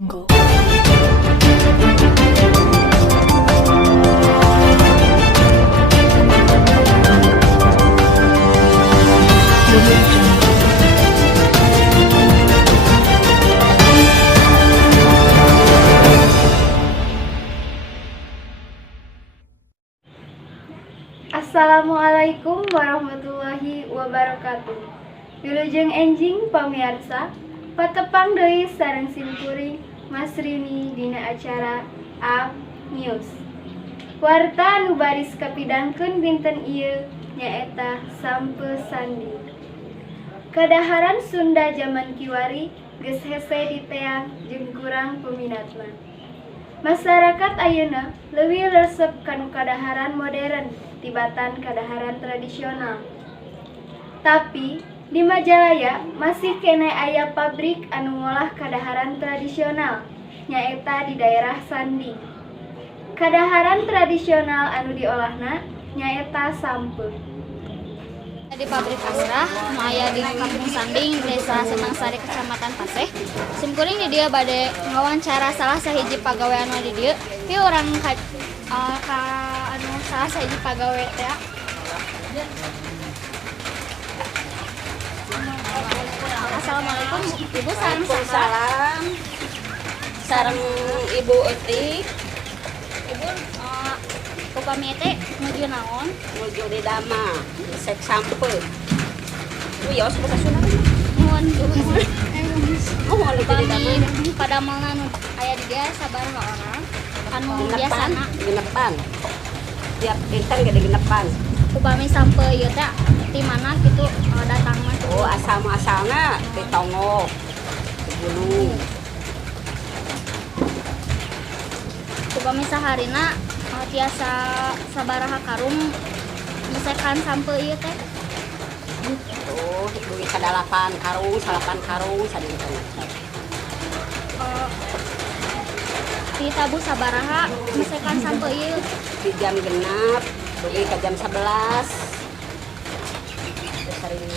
Go. Assalamualaikum warahmatullahi wabarakatuh. Wilujeng enjing pamirsa, patepang deui sareng simkuring Mas Rini dina acara Up News. Warta anu baris kapidangkeun dinten ieu nyaeta Sampe Sandi. Kadaharan Sunda zaman kiwari geus hese diteang jeung kurang peminatna. Masyarakat ayeuna leuwih resep kanu kadaharan modern tibatan kadaharan tradisional. Tapi di Majalaya masih kene aya pabrik anu ngolah kadaharan tradisional, nyaeta di daerah Sandi. Kadaharan tradisional anu diolahna nyaeta sampe. Di pabrik Asrah nu aya di Kampung Sanding, Desa Sentangsari, Kecamatan Paseh. Simkuring di dieu bade ngawawancara salah sahiji pagawean di dieu. Pieu urang ka anu salah sahiji pagawe teh. Assalamualaikum Ibu, Waalaikumsalam. Sareng Ibu Uti Ibu upami teh nuju naon? nuju di Dama, sek sampe. Uyos buka sunat. Nuhun. Oh, nuju di Dama. Upami padamelna nu aya di dieu sabaraha orang anu biasana Genepan. Tiap dinten gede genepan. upami sampe ieu teh di mana kitu datang mah. Oh, asal-asalna di Tongo, di Gunung. Upami saharina tiasa sabaraha karung misalkan sampe ieu teh. Oh, duit kadalapan karung, salapan karung sadinten. Di tabu sabaraha misalkan sampe ieu. Di jam genap, duit ke jam 11. Sering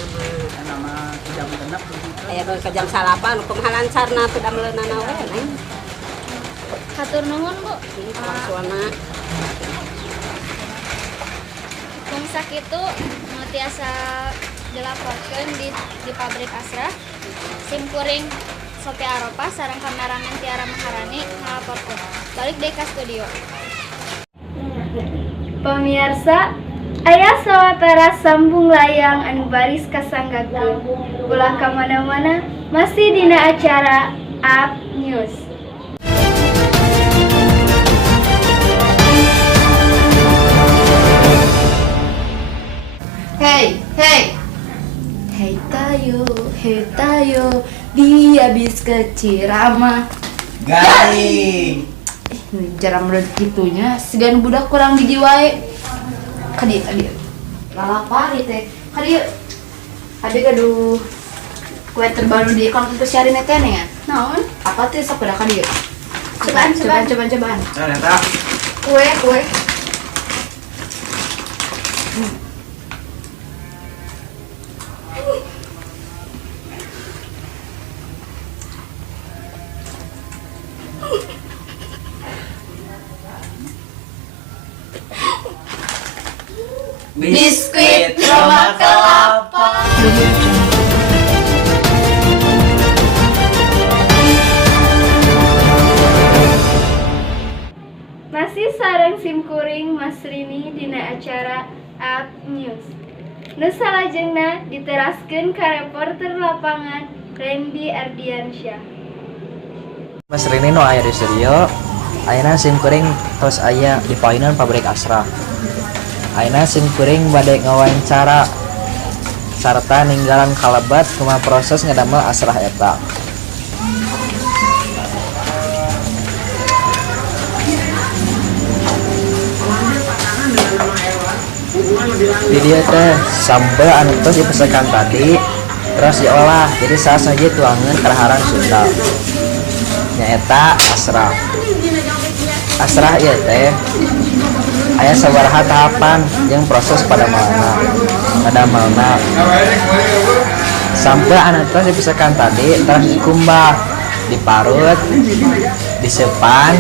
nama jam genep begitu. aya ke jam 8 hukum halancarna teu dameleunana we neng. Hatur nuhun Bu. Maksudna Kung sakitu tiasa dilaporkeun di pabrik Asrah. Simkuring Sophia Aropa sareng kameramen Tiara Maharani ngalaporkeun. Balik deui ka studio. Pamirsa, aya sawatara sambung layang anu baris kasanggakeun. Ulah ka mana-mana, masih dina acara Up News. Hei tayo, dia bis ke Cirama. Garing. Jarang udah gitunya, segan budak kurang dijiwai. Kadi. Lalapari teh. Kadi. Aduh. Kue terbaru di konten siarin teh nih ya. Naon? Apa tuh sok udah kadi? Cobaan. Ternyata Kue. biskuit Roma kelapa. Masih sareng simkuring Mas Rini dina acara Up News. Nu salajengna diteraskeun ka reporter lapangan Randy Ardiansyah. Mas Rini nu aya di studio. Ayeuna simkuring tos aya di painan pabrik Asrah. Ayeuna simkuring bade ngawawancara sarta ninggalan kalebat kumaha proses ngadamel Asrah eta. Di dieu teh sambel anu tos dipesekan tadi terus diolah jadi saha saja tuangan kadaharan Sunda. Nyaeta Asrah. Asrah ieu teh aya sabaraha tahapan jeung proses padamelna. Sampai anu tos dipesekan tadi terus dikumbah diparut, disepan,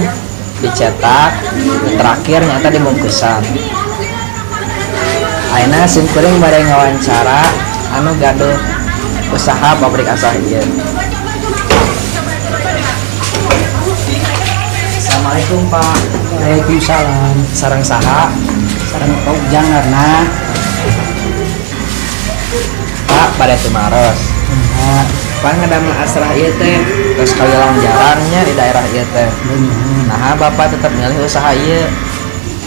dicetak, terakhir nyata dibungkusan. Ayeuna simkuring bade ngawancara anu gaduh usaha pabrik asah ieu. Assalamualaikum Pak. Waalaikumsalam. Sareng saha? Sareng kau jangarna. Pak pada tumaros. Benar. Pak ngadamel asrah ieu teh terus kawilang jarangnya di daerah ieu teh. Benar. Nah, Bapak tetap milih usaha ieu.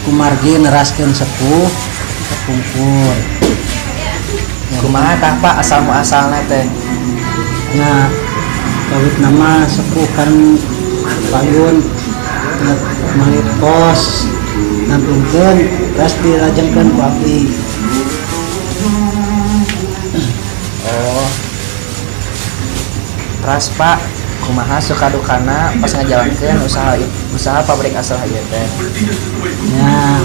Kumargi neraskeun sepuh kepungkur. Kumaha tah Pak asal muasalna teh? Nah, kawit nama sepuh kan bangun malit kos nampungkeun terus dilajengkeun ku abdi. Oh. Terus Pak, kumaha suka dukana pas ngajalankeun usaha pabrik asrah ieu teh? Ya,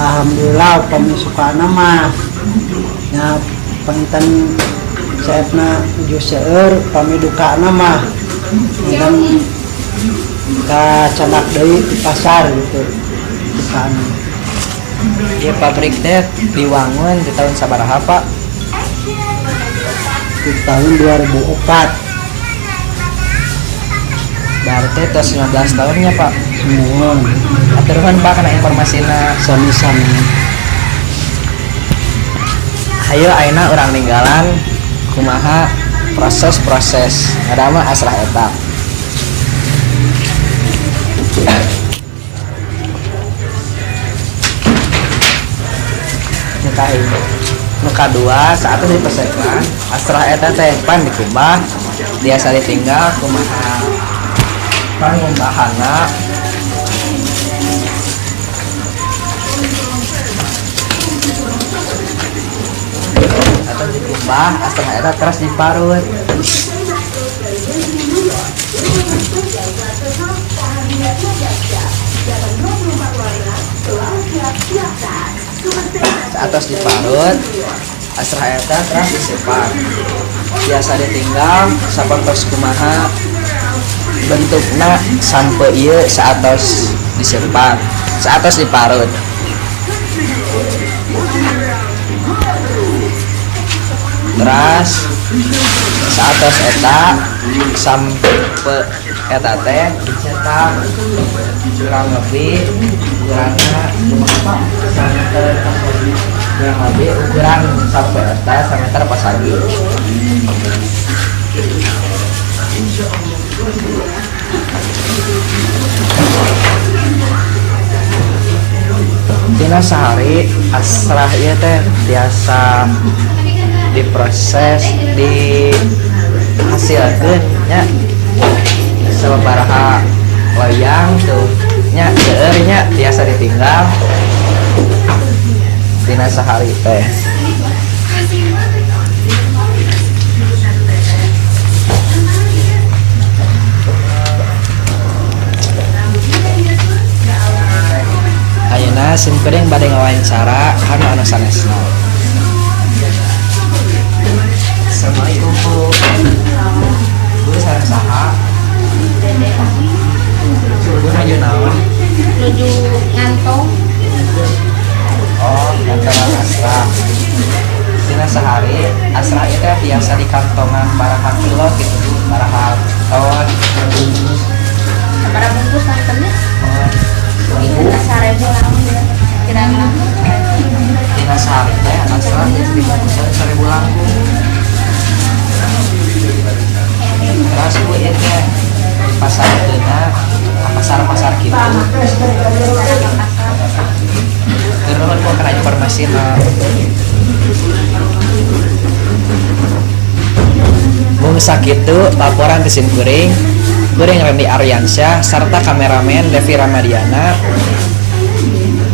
alhamdulillah upami sukana mah. Ya, pangitan saepna ujus seueur upami dukana mah. Dan ka canak deui di pasar gitu. Dukana. Ieu pabrik teh diwangun di tahun sabaraha Pak? Di tahun 2004. Berarti tos 15 tahunnya Pak. Nuhun. Atur nuhun Pak kana informasina. Sami-sami. Hayu ayeuna urang ninggalan kumaha proses-proses ngadamel asrah eta. Nu kadua saat itu dipersiapkan asrah eta teh pan dikumbah biasa ditinggal kumaha pangumbahanna atau dikumbah asrah eta terus diparut. Atas diparut asrah eta terus disepan biasa ditinggal sapertos kumaha bentukna sampai ieu saatos disepan saatos diparut. Terus saatos eta sampai eta teh dicetak kurang lebih ukurannya kurang lebih ukuran sampai eta sameter pasagi. Dina sehari asrah ieu teh biasa diproses dihasilkeun nya sababaraha loyang tuh nya seueur nya biasa ditinggal dina sehari teh. Ayeuna simkuring bade ngawawancara anu anu sanesna. Assalamualaikum Bu. Bu sareng saha? Bu nuju naon? Nuju ngantong. Oh, kantongan asrah. Dina sehari asrah itu biasa di kantongan baraha kilo gitu Bu, baraha ton. Sabaraha bungkus nantennya? Oh, Itu 1.000 naon kira-kira. dina sehari teh asrah dibungkuskeun 1.000 langkung. Terus Bu ieu teh pasarkeunna pasar-pasar kitu. Terus Bu kana informasina. Mung sakitu laporan ti simkuring kuring Randy Aryansyah sarta kameramen Devi Ramadiana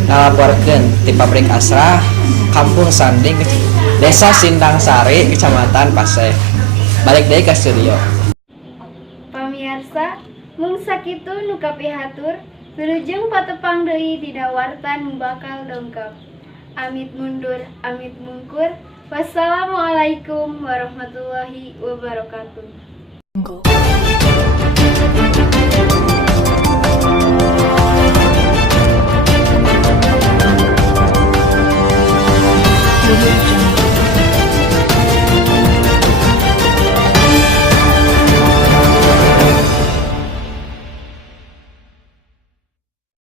ngalaporkeun ti pabrik asrah Kampung Sanding Desa Sindang Sari Kecamatan Paseh. Balik deui ka studio. Pamirsa, mung sakitu nu kapihatur, wilujeng patepang deui dina warta nu bakal dongkap. Amit mundur, amit mungkur. Wassalamualaikum warahmatullahi wabarakatuh.